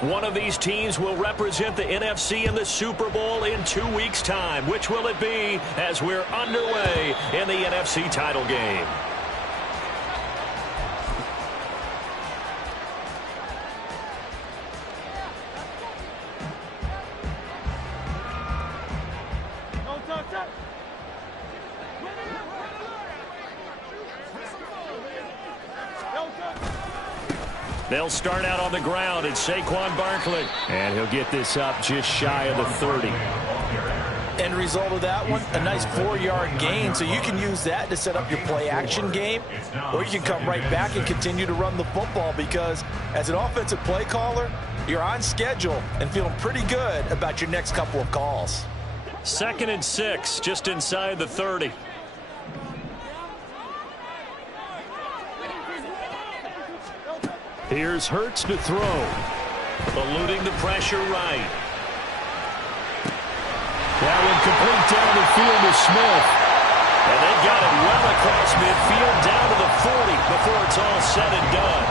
One of these teams will represent the NFC in the Super Bowl in 2 weeks' time. Which will it be as we're underway in the NFC title game? They'll start out on the ground. It's Saquon Barkley. And he'll get this up just shy of the 30. End result of that one, a nice 4-yard gain. So you can use that to set up your play-action game. Or you can come right back and continue to run the football because as an offensive play caller, you're on schedule and feeling pretty good about your next couple of calls. 2nd and 6, just inside the 30. Here's Hurts to throw. Eluding the pressure right. That one complete down the field to Smith. And they got it well across midfield down to the 40 before it's all said and done.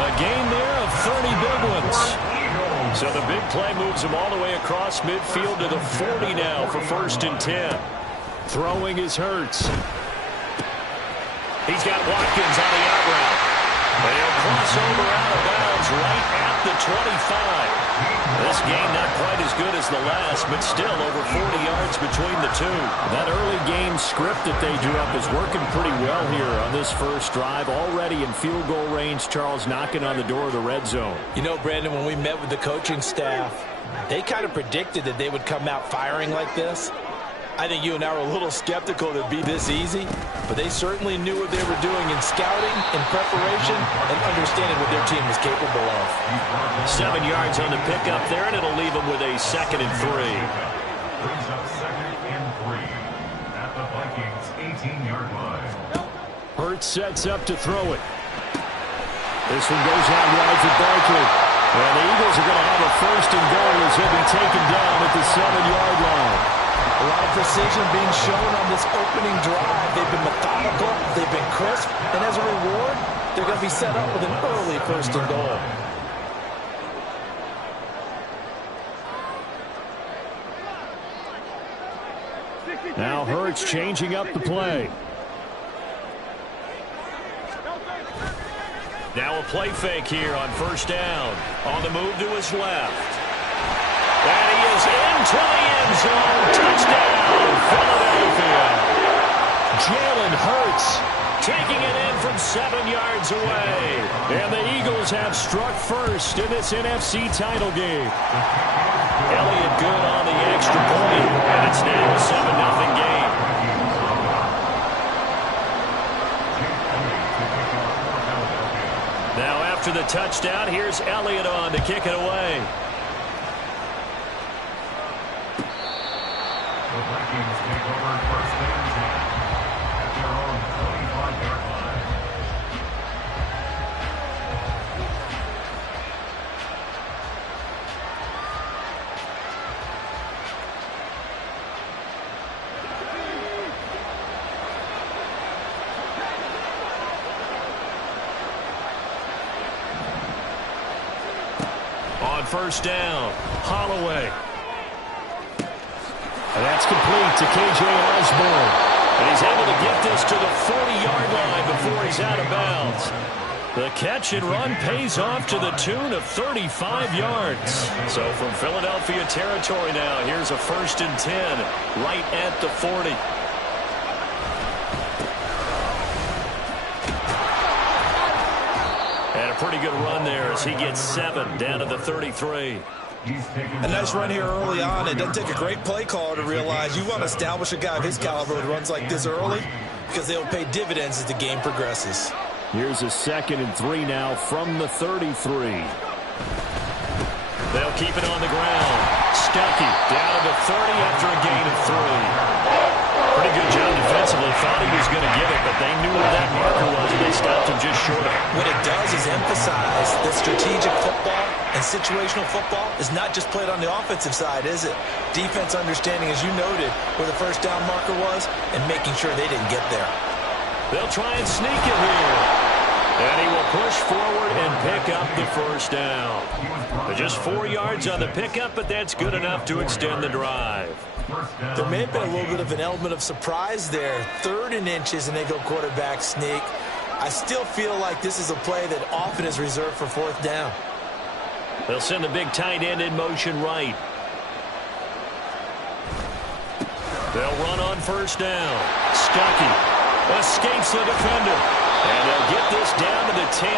A gain there of 30 big ones. So the big play moves him all the way across midfield to the 40 now for 1st and 10. Throwing is Hurts. He's got Watkins on the out route. And he'll cross over out of bounds right at the 25. This game not quite as good as the last, but still over 40 yards between the two. That early game script that they drew up is working pretty well here on this first drive. Already in field goal range, Charles knocking on the door of the red zone. You know, Brandon, when we met with the coaching staff, they kind of predicted that they would come out firing like this. I think you and I were a little skeptical that it'd be this easy, but they certainly knew what they were doing in scouting, in preparation, and understanding what their team was capable of. 7 yards on the pickup there, and it'll leave them with a 2nd and 3. Brings up 2nd and 3 at the Vikings' 18-yard line. Hurts sets up to throw it. This one goes out wide to Barkley. And the Eagles are going to have a 1st and goal as he'll be taken down at the 7-yard line. A lot of precision being shown on this opening drive. They've been methodical, they've been crisp, and as a reward, they're going to be set up with an early 1st and goal. Now Hurts changing up the play. Now a play fake here on 1st down. On the move to his left. And he is into the end zone. Touchdown, Philadelphia. Jalen Hurts taking it in from 7 yards away. And the Eagles have struck first in this NFC title game. Elliott good on the extra point. And it's now a 7-0 game. Now after the touchdown, here's Elliott on to kick it away. The Vikings take over 1st and 10 at their own 25-yard line. On 1st down, Holloway. And that's complete to K.J. Osborne. And he's able to get this to the 40-yard line before he's out of bounds. The catch and run pays off to the tune of 35 yards. So from Philadelphia territory now, here's a 1st and 10 right at the 40. And a pretty good run there as he gets 7 down to the 33. A nice run here early on. It doesn't take a great play caller to realize you want to establish a guy of his caliber with runs like this early because they'll pay dividends as the game progresses. Here's a 2nd and 3 now from the 33. They'll keep it on the ground. Stuckey down to the 30 after a gain of 3. Pretty good job defensively. Thought he was going to get it, but they knew where that marker was, and they stopped him just short of it. What it does is emphasize that strategic football and situational football is not just played on the offensive side, is it? Defense understanding, as you noted, where the 1st down marker was and making sure they didn't get there. They'll try and sneak it here. And he will push forward and pick up the first down. Just 4 yards on the pickup, but that's good enough to extend the drive. There may have been a little bit of an element of surprise there. 3rd and inches, and they go quarterback sneak. I still feel like this is a play that often is reserved for 4th down. They'll send the big tight end in motion right. They'll run on first down. Stuckey escapes the defender. And they'll get this down to the 10.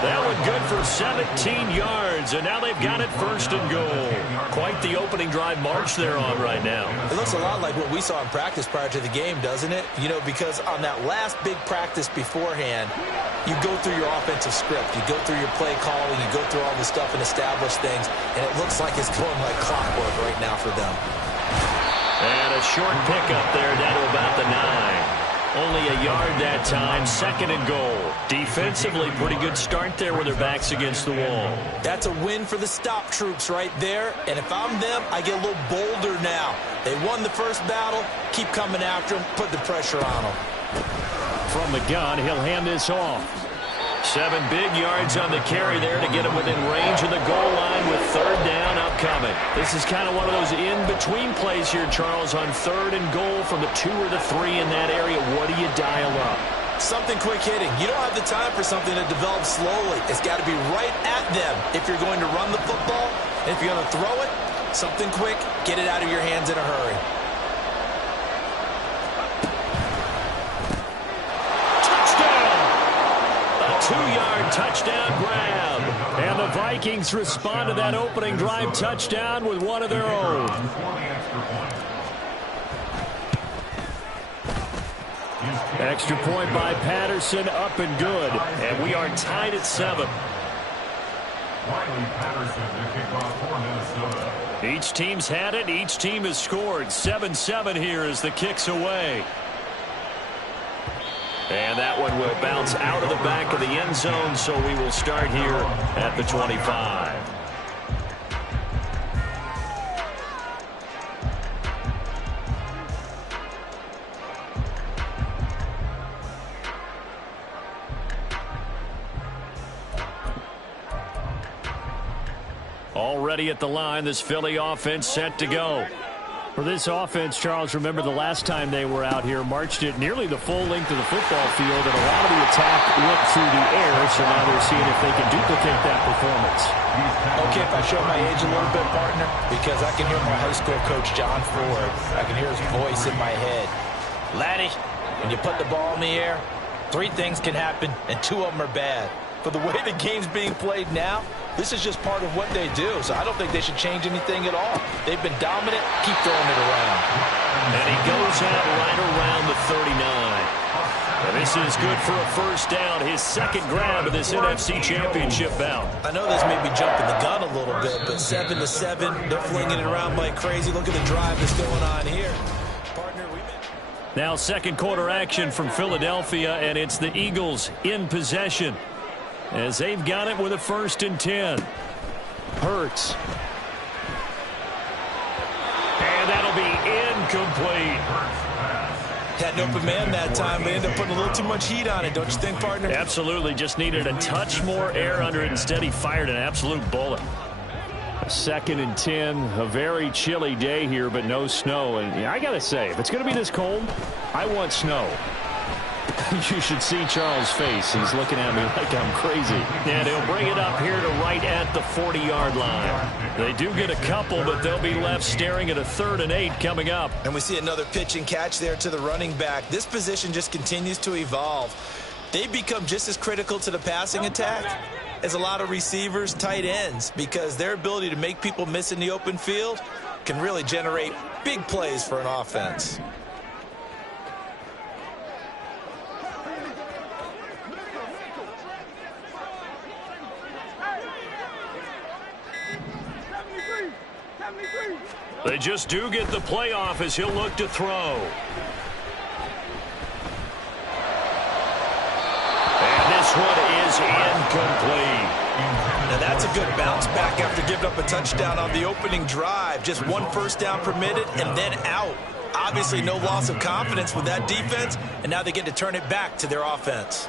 That one good for 17 yards, and now they've got it 1st and goal. Quite the opening drive march they're on right now. It looks a lot like what we saw in practice prior to the game, doesn't it? You know, because on that last big practice beforehand, you go through your offensive script. You go through your play calling. You go through all this stuff and establish things, and it looks like it's going like clockwork right now for them. And a short pickup there down to about the 9. Only a yard that time, 2nd and goal. Defensively, pretty good start there with their backs against the wall. That's a win for the stop troops right there. And if I'm them, I get a little bolder now. They won the first battle. Keep coming after them. Put the pressure on them. From the gun, he'll hand this off. 7 big yards on the carry there to get him within range of the goal line with 3rd down upcoming. This is kind of one of those in-between plays here, Charles, on 3rd and goal from the 2 or the 3 in that area. What do you dial up? Something quick hitting. You don't have the time for something to develop slowly. It's got to be right at them if you're going to run the football. And if you're going to throw it, something quick, get it out of your hands in a hurry. Two-yard touchdown grab. And the Vikings respond to that opening drive touchdown with one of their own. Extra point by Patterson, up and good. And we are tied at 7. Each team's had it. Each team has scored. 7-7 here as the kick's away. And that one will bounce out of the back of the end zone, so we will start here at the 25. Already at the line, this Philly offense set to go. For this offense, Charles, remember the last time they were out here, marched it nearly the full length of the football field, and a lot of the attack went through the air, so now they're seeing if they can duplicate that performance. Okay, if I show my age a little bit, partner, because I can hear my high school coach, John Ford. I can hear his voice in my head. Laddie, when you put the ball in the air, 3 things can happen, and 2 of them are bad. For the way the game's being played now, this is just part of what they do, so I don't think they should change anything at all. They've been dominant. Keep throwing it around. And he goes out right around the 39. And this is good for a first down, his 2nd grab of this NFC Championship bout. I know this may be jumping the gun a little bit, but 7-7, they're flinging it around like crazy. Look at the drive that's going on here. Partner, now 2nd quarter action from Philadelphia, and it's the Eagles in possession, as they've got it with a 1st and 10. Hurts. And that'll be incomplete. Had an open man that time, but ended up putting a little too much heat on it, don't you think, partner? Absolutely. Just needed a touch more air under it. Instead, he fired an absolute bullet. 2nd and 10. A very chilly day here, but no snow. And yeah, I got to say, if it's going to be this cold, I want snow. You should see Charles' face. He's looking at me like I'm crazy. And he'll bring it up here to right at the 40-yard line. They do get a couple, but they'll be left staring at a 3rd and 8 coming up. And we see another pitch and catch there to the running back. This position just continues to evolve. They become just as critical to the passing attack as a lot of receivers, tight ends, because their ability to make people miss in the open field can really generate big plays for an offense. They just do get the playoff as he'll look to throw. And this one is incomplete. Now that's a good bounce back after giving up a touchdown on the opening drive. Just 1 first down permitted and then out. Obviously no loss of confidence with that defense, and now they get to turn it back to their offense.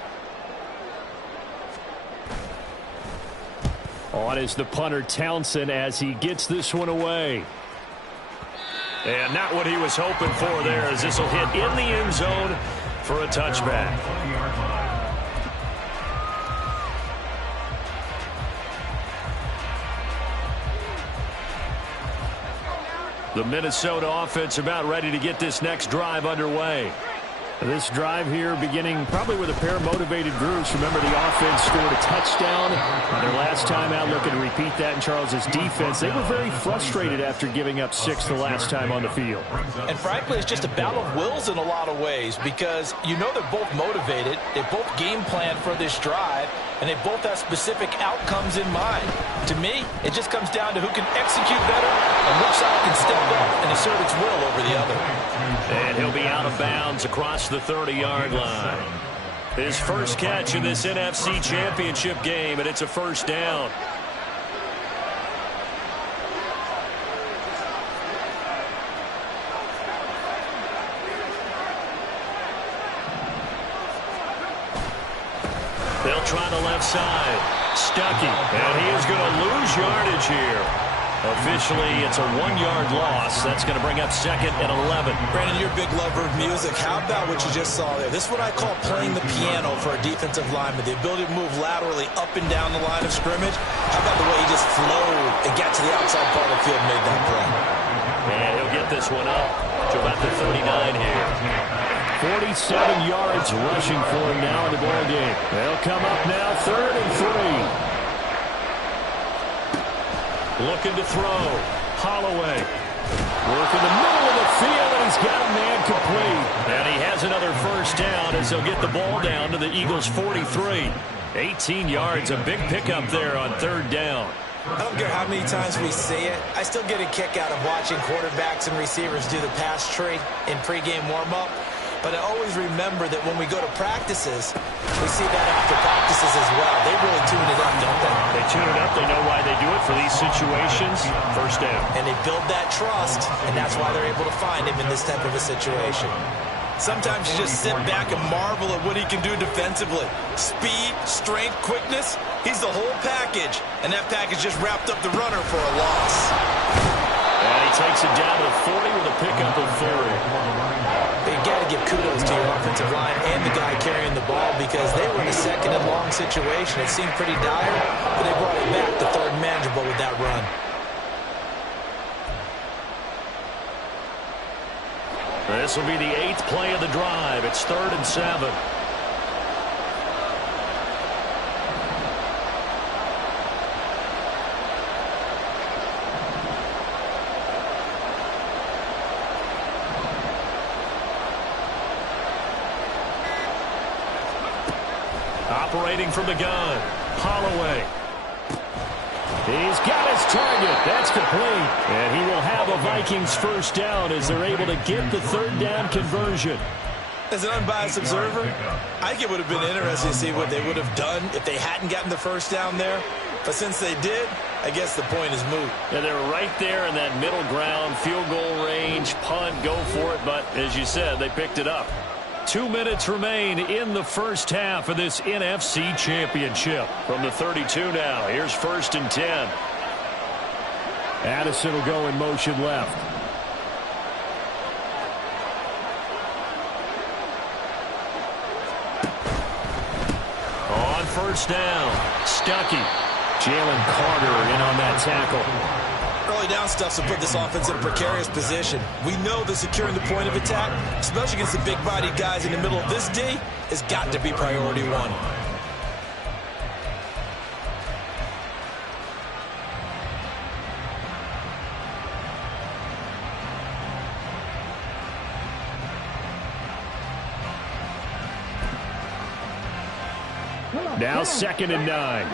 On is the punter Townsend as he gets this one away. And not what he was hoping for there, as this will hit in the end zone for a touchback. The Minnesota offense about ready to get this next drive underway. This drive here beginning probably with a pair of motivated groups. Remember, the offense scored a touchdown on their last time out, looking to repeat that in Charles's defense. They were very frustrated after giving up 6 the last time on the field. And frankly, it's just a battle of wills in a lot of ways, because you know they're both motivated. They both game plan for this drive, and they both have specific outcomes in mind. To me, it just comes down to who can execute better and which side can step up and assert its will over the other. And he'll be out of bounds across the 30-yard line. His first catch in this NFC Championship game, and it's a first down. They'll try the left side. Stuckey, and he is going to lose yardage here. Officially, it's a 1-yard loss. That's going to bring up 2nd and 11. Brandon, you're a big lover of music. How about what you just saw there? This is what I call playing the piano for a defensive lineman. The ability to move laterally up and down the line of scrimmage. How about the way he just flowed and got to the outside part of the field and made that play? And he'll get this one up to about the 39 here. 47 yards rushing for him now in the ball game. They'll come up now, 3rd and 3. Looking to throw. Holloway. Working the middle of the field, and he's got a man complete. And he has another first down as they'll get the ball down to the Eagles' 43. 18 yards, a big pickup there on 3rd down. I don't care how many times we see it. I still get a kick out of watching quarterbacks and receivers do the pass tree in pregame warm-up. But I always remember that when we go to practices, we see that after practices as well. They really tune it up, don't they? They tune it up. They know why they do it for these situations. First down. And they build that trust, and that's why they're able to find him in this type of a situation. Sometimes you just sit back and marvel at what he can do defensively. Speed, strength, quickness, he's the whole package. And that package just wrapped up the runner for a loss. And he takes it down to the 40 with a pickup of 4. You got to give kudos to your offensive line and the guy carrying the ball, because they were in a 2nd and long situation. It seemed pretty dire, but they brought it back to 3rd manageable with that run. This will be the 8th play of the drive. It's 3rd and 7. Operating from the gun, Holloway. He's got his target. That's complete. And he will have a Vikings first down as they're able to get the 3rd down conversion. As an unbiased observer, I think it would have been interesting to see what they would have done if they hadn't gotten the first down there. But since they did, I guess the point is moot. And they're right there in that middle ground, field goal range, punt, go for it. But as you said, they picked it up. 2 minutes remain in the first half of this NFC Championship. From the 32 now, here's 1st and 10. Addison will go in motion left. On 1st down, Stuckey. Jalen Carter in on that tackle. Early down stuff to put this offense in a precarious position. We know that securing the point of attack, especially against the big-bodied guys in the middle of this D, has got to be priority 1. Now 2nd and 9.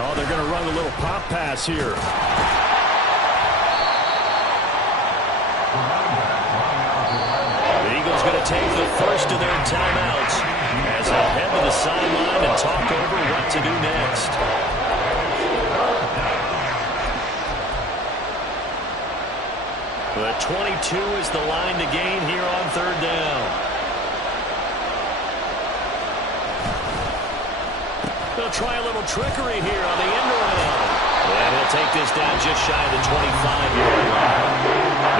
Oh, they're going to run a little pop pass here. The Eagles going to take the first of their timeouts as they head to the sideline and talk over what to do next. The 22 is the line to gain here on 3rd down. they'll try a little trickery here on the end around. And he'll take this down just shy of the 25-yard line.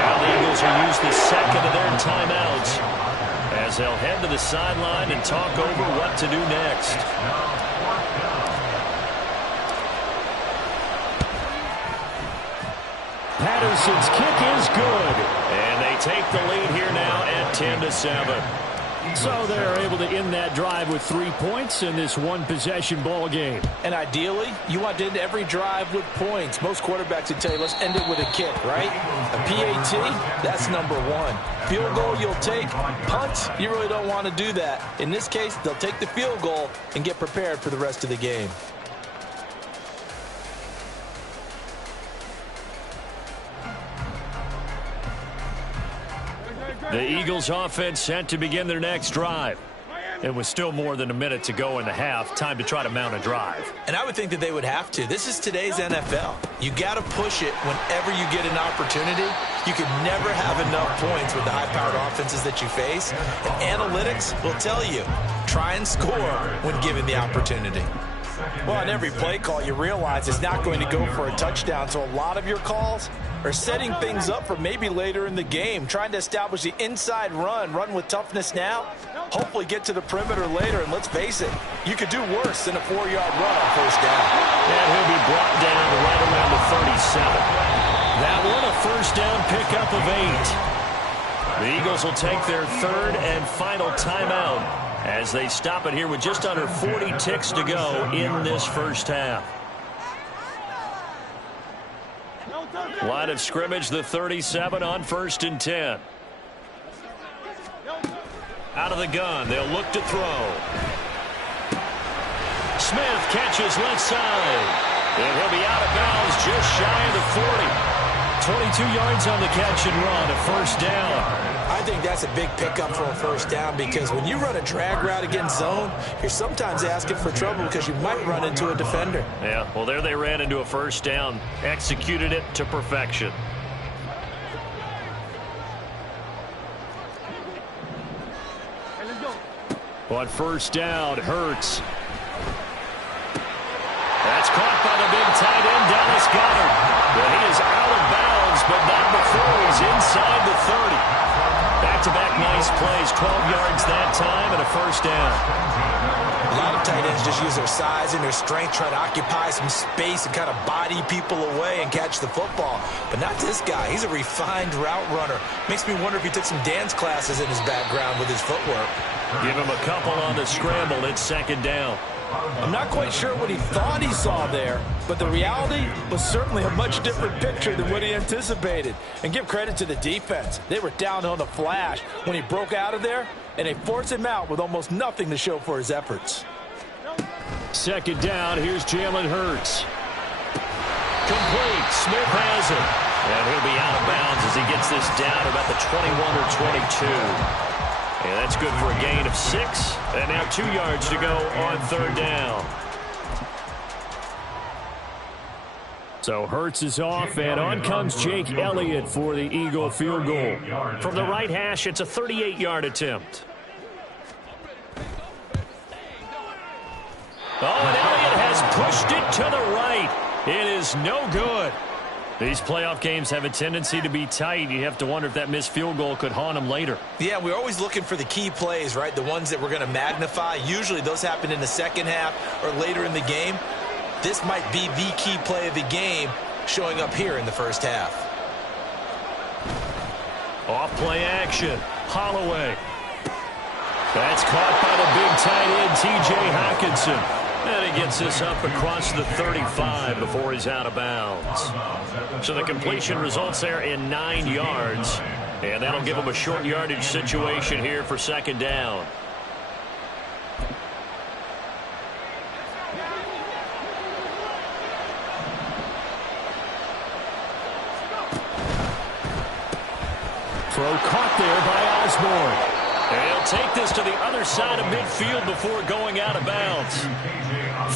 Now the Eagles will use the second of their timeouts as they'll head to the sideline and talk over what to do next. Patterson's kick is good. And they take the lead here now at 10-7. So they're able to end that drive with 3 points in this one-possession ball game. And ideally, you want to end every drive with points. Most quarterbacks would tell you, let's end it with a kick, right? A PAT, that's number one. Field goal, you'll take. Punts, you really don't want to do that. In this case, they'll take the field goal and get prepared for the rest of the game. The Eagles offense set to begin their next drive. It was still more than a minute to go in the half. Time to try to mount a drive. And I would think that they would have to. This is today's NFL. You got to push it whenever you get an opportunity. You can never have enough points with the high-powered offenses that you face. And analytics will tell you, try and score when given the opportunity. Well, on every play call, you realize it's not going to go for a touchdown. So a lot of your calls are setting things up for maybe later in the game, trying to establish the inside run with toughness now, hopefully get to the perimeter later. And let's face it, you could do worse than a 4-yard run on first down. And he'll be brought down right around the 37. That one a first down pickup of 8. The Eagles will take their third and final timeout as they stop it here with just under 40 ticks to go in this first half. Line of scrimmage, the 37 on 1st and 10. Out of the gun, they'll look to throw. Smith catches left side. And he'll be out of bounds just shy of the 40. 22 yards on the catch and run, a first down. I think that's a big pickup for a first down because when you run a drag route against zone, you're sometimes asking for trouble because you might run into a defender. Yeah, well, there they ran into a first down, executed it to perfection. On first down, Hurts. That's caught by the big tight end, Dallas Goedert. But he is out of bounds, but not before he's inside the 30. Back-to-back nice plays, 12 yards that time and a first down. A lot of tight ends just use their size and their strength, try to occupy some space and kind of body people away and catch the football. But not this guy. He's a refined route runner. Makes me wonder if he took some dance classes in his background with his footwork. Give him a couple on the scramble. It's second down. I'm not quite sure what he thought he saw there, but the reality was certainly a much different picture than what he anticipated. And give credit to the defense. They were down on the flash when he broke out of there, and they forced him out with almost nothing to show for his efforts. Second down, here's Jalen Hurts. Complete, Smith has it. And he'll be out of bounds as he gets this down about the 21 or 22. And that's good for a gain of 6. And now 2 yards to go on third down. So Hurts is off, and on comes Jake Elliott for the Eagle field goal. From the right hash, it's a 38-yard attempt. Oh, and Elliott has pushed it to the right. It is no good. These playoff games have a tendency to be tight. You have to wonder if that missed field goal could haunt them later. Yeah, we're always looking for the key plays, right? The ones that we're going to magnify. Usually those happen in the second half or later in the game. This might be the key play of the game showing up here in the first half. Off play action. Holloway. That's caught by the big tight end, T.J. Hockenson. And he gets this up across the 35 before he's out of bounds. So the completion results there in 9 yards. And that'll give him a short yardage situation here for second down. Throw caught there by Osborne. And he'll take this to the other side of midfield before going out of bounds.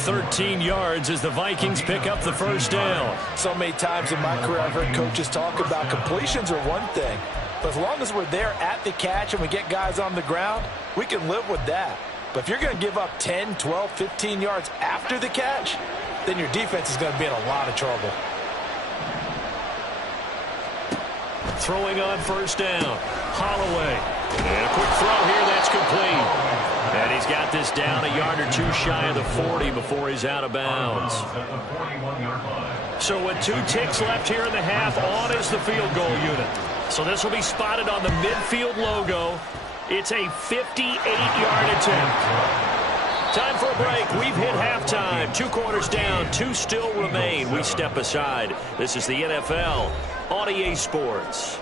13 yards as the Vikings pick up the first down. So many times in my career I've heard coaches talk about completions are one thing. But as long as we're there at the catch and we get guys on the ground, we can live with that. But if you're going to give up 10, 12, 15 yards after the catch, then your defense is going to be in a lot of trouble. Throwing on first down. Holloway. And a quick throw here. That's complete. And he's got this down a yard or two shy of the 40 before he's out of bounds. So with 2 ticks left here in the half, on is the field goal unit. So this will be spotted on the midfield logo. It's a 58-yard attempt. Time for a break. We've hit halftime. 2 quarters down. 2 still remain. We step aside. This is the NFL on EA Sports.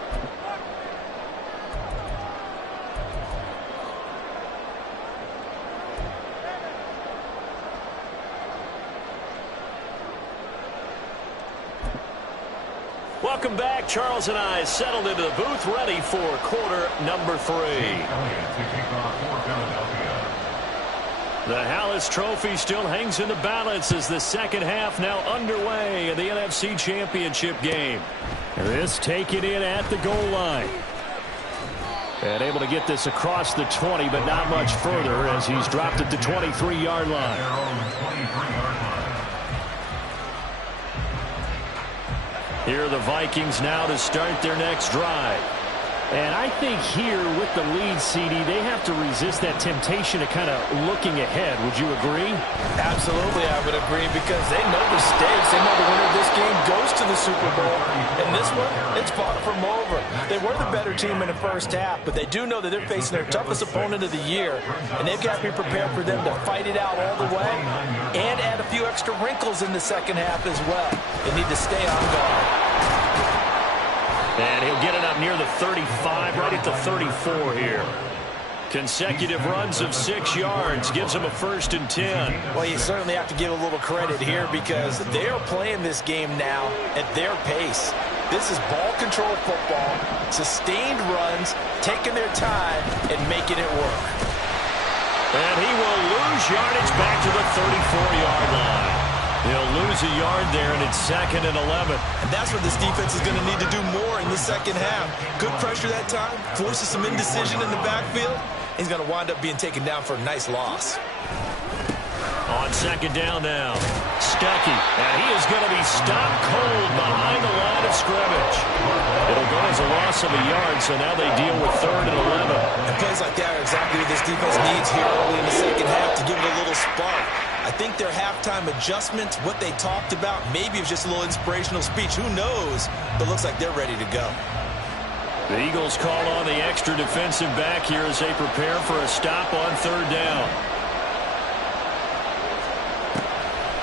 Welcome back. Charles and I settled into the booth, ready for quarter number 3. The Hallis Trophy still hangs in the balance as the second half now underway in the NFC Championship game. This taken in at the goal line. And able to get this across the 20, but not much further as he's dropped at the 23-yard line. Here are the Vikings now to start their next drive. And I think here with the lead, CD, they have to resist that temptation of kind of looking ahead. Would you agree? Absolutely, I would agree, because they know the stakes. They know the winner of this game goes to the Super Bowl. And this one, it's far from over. They were the better team in the first half, but they do know that they're facing their toughest opponent of the year. And they've got to be prepared for them to fight it out all the way and add a few extra wrinkles in the second half as well. They need to stay on guard. And he'll get it up near the 35, right at the 34 here. Consecutive runs of 6 yards gives him a 1st and 10. Well, you certainly have to give a little credit here because they are playing this game now at their pace. This is ball control football, sustained runs, taking their time and making it work. And he will lose yardage back to the 34-yard line. He'll lose a yard there, and it's 2nd and 11. And that's what this defense is going to need to do more in the second half. Good pressure that time, forces some indecision in the backfield. He's going to wind up being taken down for a nice loss. On 2nd down now, Stuckey, and he is going to be stopped cold behind the line of scrimmage. It'll go as a loss of a yard, so now they deal with 3rd and 11. And plays like that are exactly what this defense needs here early in the second half to give it a little spark. I think their halftime adjustments, what they talked about, maybe it was just a little inspirational speech. Who knows? But looks like they're ready to go. The Eagles call on the extra defensive back here as they prepare for a stop on 3rd down.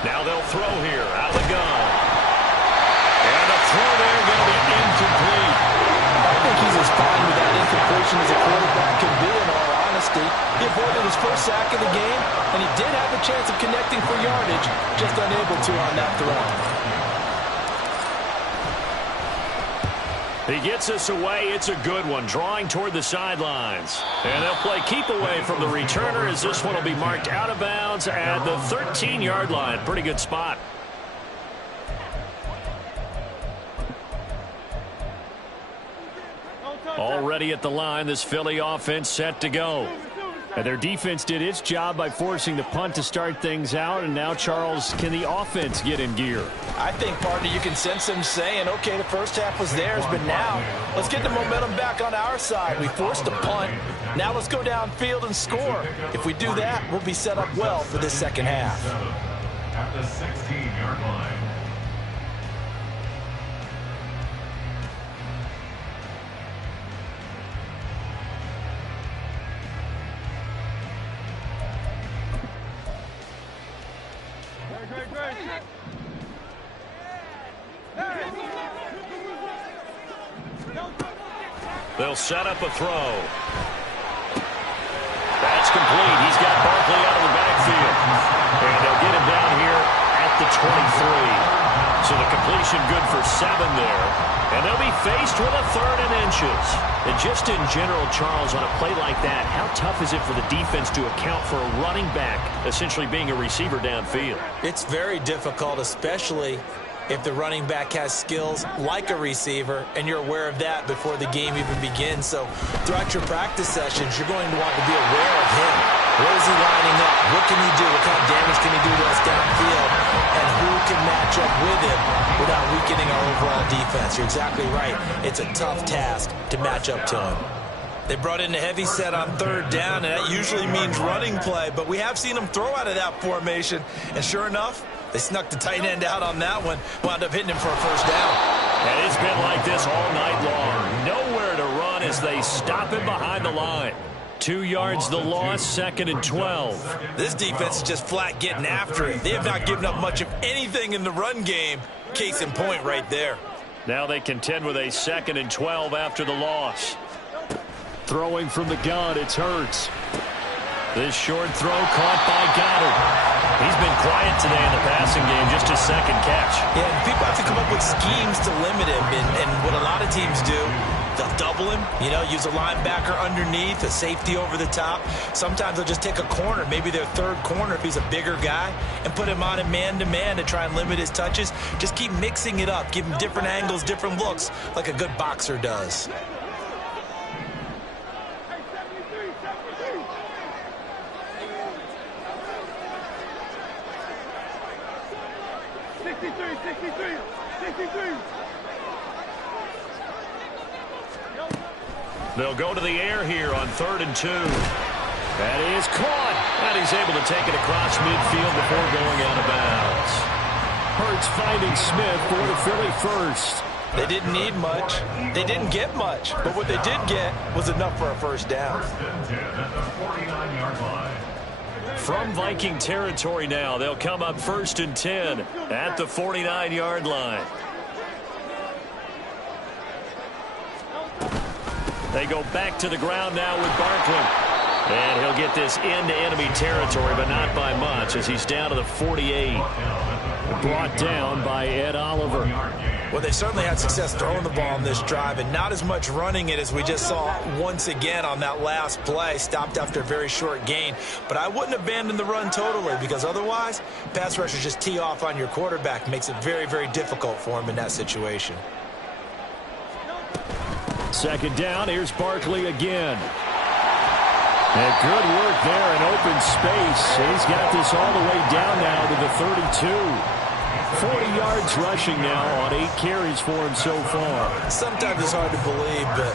Now they'll throw here out of the gun. And the throw there going to be incomplete. I think he's as fine with that incompletion as a quarterback can be, in all honesty. He avoided his first sack of the game, and he did have a chance of connecting for yardage, just unable to on that throw. He gets us away. It's a good one, drawing toward the sidelines. And they'll play keep away from the returner as this one will be marked out of bounds at the 13-yard line. Pretty good spot. Already at the line, this Philly offense set to go. And their defense did its job by forcing the punt to start things out. And now, Charles, can the offense get in gear? I think, partner, you can sense them saying, okay, the first half was theirs, but now let's get the momentum back on our side. We forced a punt. Now let's go downfield and score. If we do that, we'll be set up well for this second half. At the 16-yard line. They'll set up a throw. That's complete. He's got Barkley out of the backfield. And they'll get him down here at the 23. So the completion good for 7 there. And they'll be faced with a 3rd and inches. And just in general, Charles, on a play like that, how tough is it for the defense to account for a running back essentially being a receiver downfield? It's very difficult, especially if the running back has skills like a receiver, and you're aware of that before the game even begins. So throughout your practice sessions, you're going to want to be aware of him. Where is he lining up? What can he do? What kind of damage can he do to us downfield? And who can match up with him without weakening our overall defense? You're exactly right. It's a tough task to match up to him. They brought in a heavy set on third down, and that usually means running play, but we have seen them throw out of that formation, and sure enough, they snuck the tight end out on that one, wound up hitting him for a first down. And it's been like this all night long. Nowhere to run as they stop him behind the line. 2 yards the loss, 2nd and 12. This defense is just flat getting after it. They have not given up much of anything in the run game. Case in point right there. Now they contend with a 2nd and 12 after the loss. Throwing from the gun, it's Hurts. This short throw caught by Goddard. He's been quiet today in the passing game, just his second catch. Yeah, and people have to come up with schemes to limit him, and what a lot of teams do, they'll double him, use a linebacker underneath, a safety over the top. Sometimes they'll just take a corner, maybe their third corner if he's a bigger guy, and put him on a man-to-man to try and limit his touches. Just keep mixing it up, give him different angles, different looks, like a good boxer does. They'll go to the air here on 3rd and 2. That is caught. And he's able to take it across midfield before going out of bounds. Hurts finding Smith for the Philly first. They didn't need much. They didn't get much. But what they did get was enough for a first down. From Viking territory now, they'll come up 1st and 10 at the 49-yard line. They go back to the ground now with Barkley. And he'll get this into enemy territory, but not by much, as he's down to the 48. Brought down by Ed Oliver. Well, they certainly had success throwing the ball on this drive, and not as much running it as we just saw once again on that last play. Stopped after a very short gain. But I wouldn't abandon the run totally, because otherwise, pass rushers just tee off on your quarterback. Makes it very, very difficult for him in that situation. 2nd down, here's Barkley again. And good work there in open space. He's got this all the way down now to the 32. 40 yards rushing now on 8 carries for him so far. Sometimes it's hard to believe, but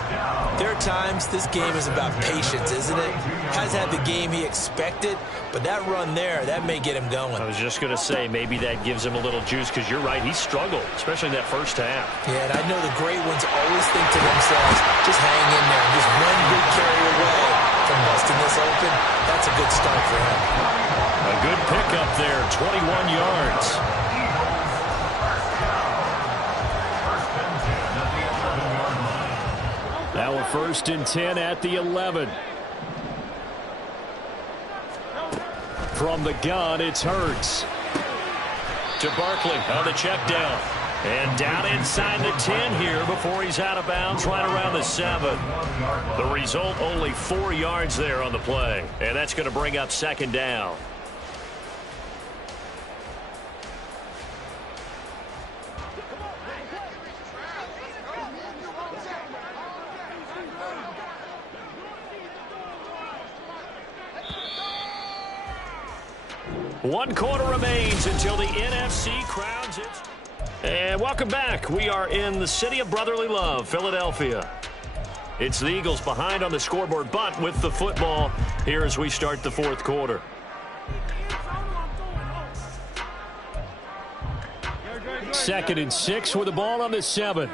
there are times this game is about patience, isn't it? Has had the game he expected, but that run there, that may get him going. I was just going to say, maybe that gives him a little juice, because you're right, he struggled, especially in that first half. Yeah, and I know the great ones always think to themselves, just hang in there, just one big carry away from busting this open. That's a good start for him. A good pickup there, 21 yards. Now a 1st and 10 at the 11. From the gun, it's Hurts. To Barkley on the check down. And down inside the 10 here before he's out of bounds right around the 7. The result, only 4 yards there on the play. And that's going to bring up 2nd down. One quarter remains until the NFC crowns it. And welcome back. We are in the city of brotherly love, Philadelphia. It's the Eagles behind on the scoreboard, but with the football here as we start the 4th quarter. Second and 6 with the ball on the 7.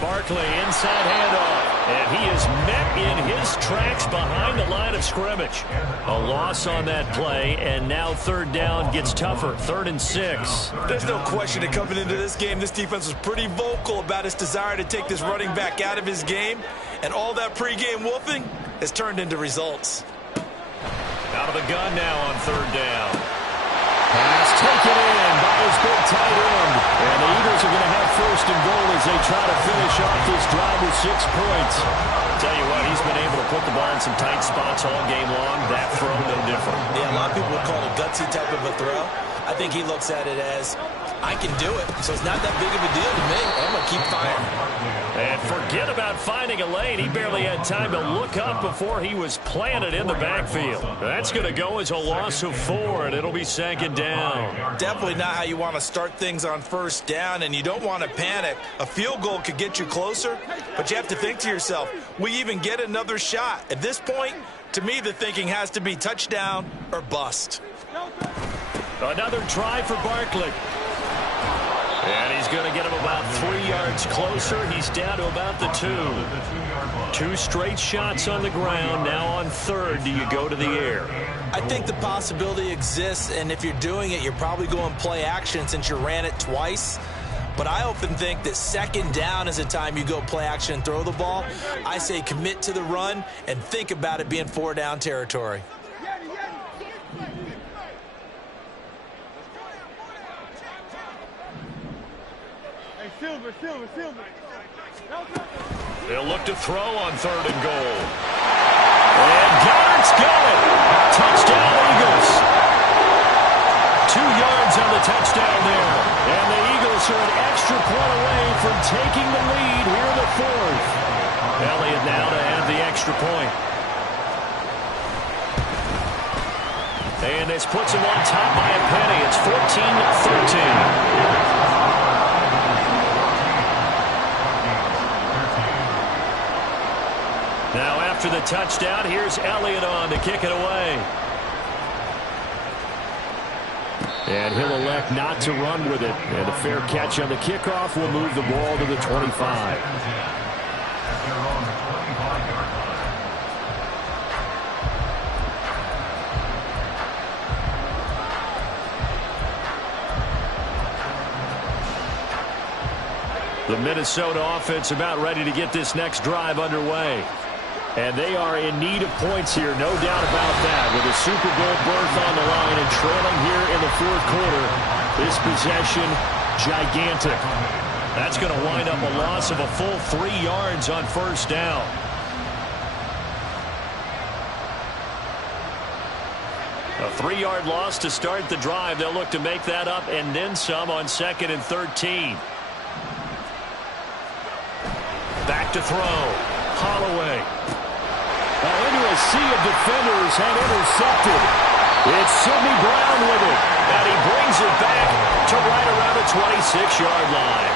Barkley inside handoff. And he is met in his tracks behind the line of scrimmage. A loss on that play, and now 3rd down gets tougher. 3rd and 6. There's no question that coming into this game, this defense was pretty vocal about its desire to take this running back out of his game. And all that pregame wolfing has turned into results. Out of the gun now on 3rd down. Pass taken in by his big tight end. And the Eagles are going to have 1st and goal as they try to finish off this drive with 6 points. Tell you what, he's been able to put the ball in some tight spots all game long. That throw, no different. Yeah, a lot of people would call it a gutsy type of a throw. I think he looks at it as I can do it. So it's not that big of a deal to me. I'm going to keep firing. And forget about finding a lane. He barely had time to look up before he was planted in the backfield. That's going to go as a loss of 4, and it'll be second down. Definitely not how you want to start things on first down, and you don't want to panic. A field goal could get you closer, but you have to think to yourself, we even get another shot. At this point, to me, the thinking has to be touchdown or bust. Another try for Barkley. And he's going to get him about 3 yards closer. He's down to about the 2. 2 straight shots on the ground. Now on third, do you go to the air? I think the possibility exists, and if you're doing it, you're probably going play action since you ran it twice. But I often think that second down is the time you go play action and throw the ball. I say commit to the run and think about it being 4 down territory. Silver. They'll look to throw on third and goal. And Goddard's got it. Touchdown, Eagles. 2 yards on the touchdown there. And the Eagles are an extra point away from taking the lead here in the 4th. Elliott now to add the extra point. And this puts him on top by a penny. It's 14-13. Now after the touchdown, here's Elliott on to kick it away. And he'll elect not to run with it. And a fair catch on the kickoff will move the ball to the 25. The Minnesota offense about ready to get this next drive underway. And they are in need of points here, no doubt about that. With a Super Bowl berth on the line and trailing here in the 4th quarter, this possession, gigantic. That's going to wind up a loss of a full 3 yards on first down. A 3-yard loss to start the drive. They'll look to make that up and then some on 2nd and 13. Back to throw. Holloway. Into a sea of defenders and intercepted. It's Sidney Brown with it. And he brings it back to right around the 26-yard line.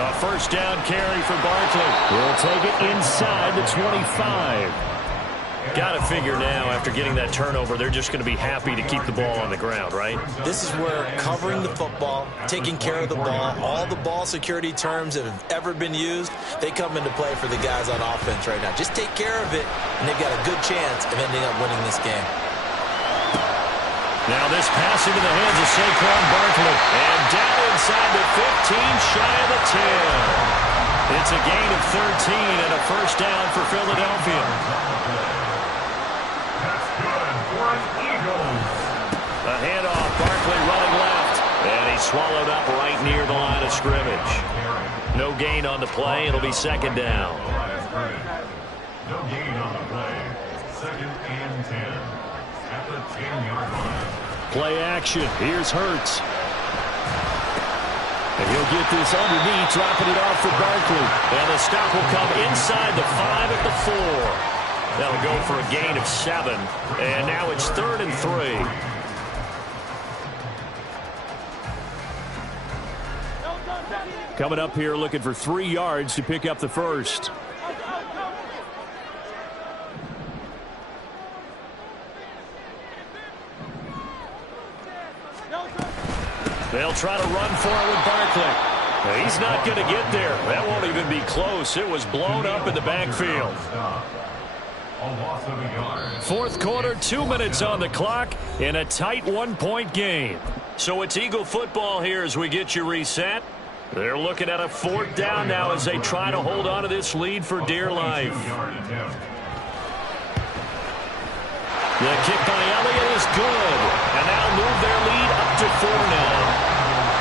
A first down carry for Barkley. He'll take it inside the 25. Got to figure now, after getting that turnover, they're just going to be happy to keep the ball on the ground, right? This is where covering the football, taking care of the ball, all the ball security terms that have ever been used, they come into play for the guys on offense right now. Just take care of it, and they've got a good chance of ending up winning this game. Now this pass into the hands of Saquon Barkley. And down inside the 15, shy of the 10. It's a gain of 13 and a first down for Philadelphia. A handoff, Barkley running left, and he's swallowed up right near the line of scrimmage. No gain on the play. It'll be second down. No gain on the play. 2nd and 10 at the 10-yard line. Play action. Here's Hurts. And he'll get this underneath, dropping it off for Barkley. And the stop will come inside the 5 at the 4. That'll go for a gain of 7. And now it's 3rd and 3. Coming up here looking for 3 yards to pick up the first. They'll try to run for it with Barkley. He's not going to get there. That won't even be close. It was blown up in the backfield. 4th quarter, 2 minutes on the clock in a tight 1-point game. So it's Eagle football here as we get you reset. They're looking at a 4th down now as they try to hold on to this lead for dear life. The kick by Elliott is good. And that'll move their lead up to 4 now.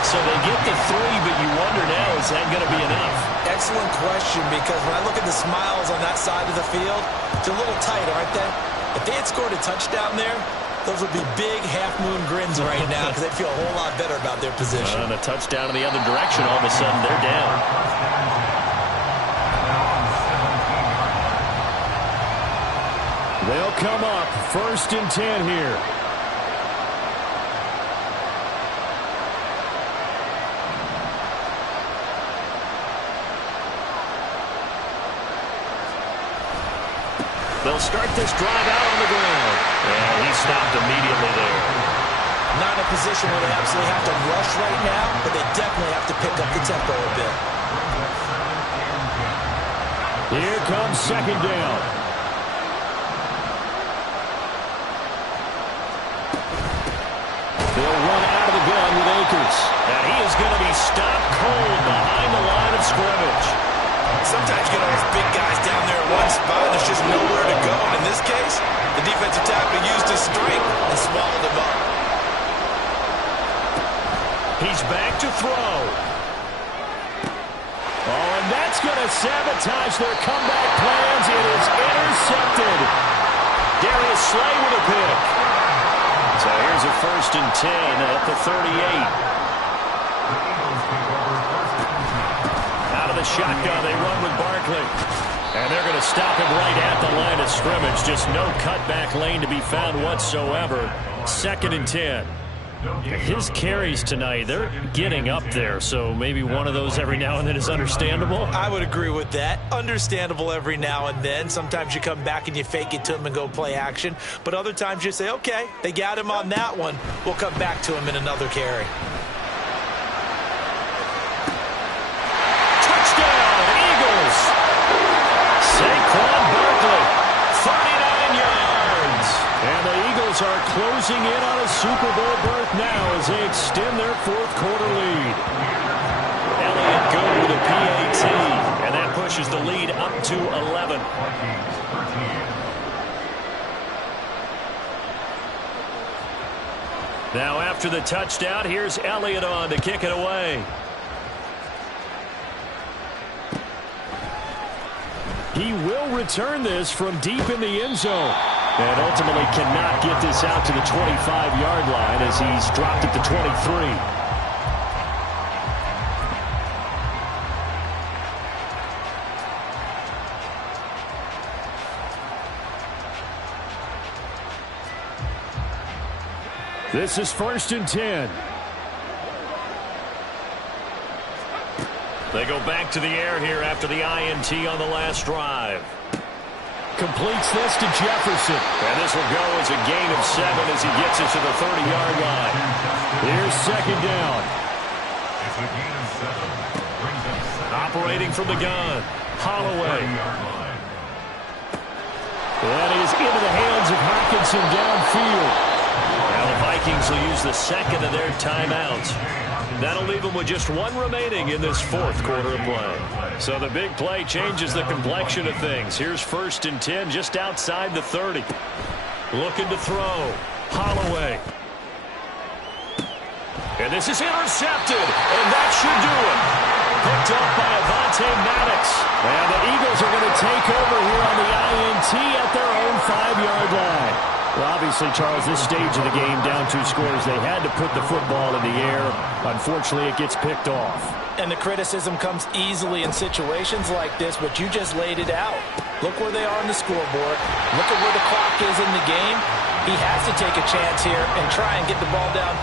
So they get the 3, but you wonder now, is that going to be enough? Excellent question, because when I look at the smiles on that side of the field, it's a little tight, aren't they? If they had scored a touchdown there, those would be big half-moon grins right now because they'd feel a whole lot better about their position. And a touchdown in the other direction, all of a sudden they're down. They'll come up 1st and 10 here. They'll start this drive out on the ground. And he stopped immediately there. Not in a position where they absolutely have to rush right now, but they definitely have to pick up the tempo a bit. Here comes 2nd down. They'll run out of the gun with Akers. And he is going to be stopped cold behind the line of scrimmage. Sometimes you get all those big guys down there in one spot, and there's just nowhere to go. And in this case, the defensive tackle used his strength and swallowed him up. He's back to throw. Oh, and that's going to sabotage their comeback plans. It is intercepted. Darius Slay with a pick. So here's a 1st and 10 at the 38. Out of the shotgun, they run with Barkley. And they're going to stop him right at the line of scrimmage. Just no cutback lane to be found whatsoever. 2nd and 10. His carries tonight, they're getting up there. So maybe one of those every now and then is understandable. I would agree with that. Understandable every now and then. Sometimes you come back and you fake it to him and go play action. But other times you say, okay, they got him on that one. We'll come back to him in another carry. Saquon Barkley, 39 yards. And the Eagles are closing in on a Super Bowl berth now as they extend their 4th quarter lead. Elliott good with a PAT, and that pushes the lead up to 11. Now after the touchdown, here's Elliott on to kick it away. He will return this from deep in the end zone. And ultimately cannot get this out to the 25-yard line as he's dropped at the 23. This is 1st and 10. They go back to the air here after the INT on the last drive. Completes this to Jefferson. And this will go as a gain of 7 as he gets it to the 30-yard line. Here's 2nd down. Operating from the gun, Holloway. And he is into the hands of Hockenson downfield. Now the Vikings will use the 2nd of their timeouts. That'll leave them with just 1 remaining in this 4th quarter of play. So the big play changes the complexion of things. Here's 1st and 10 just outside the 30. Looking to throw. Holloway. And this is intercepted. And that should do it. Picked up by Avonte Maddox. And the Eagles are going to take over here on the INT at their own 5-yard line. Well, obviously, Charles, this stage of the game, down 2 scores, they had to put the football in the air. Unfortunately, it gets picked off. And the criticism comes easily in situations like this, but you just laid it out. Look where they are on the scoreboard. Look at where the clock is in the game. He has to take a chance here and try and get the ball downfield.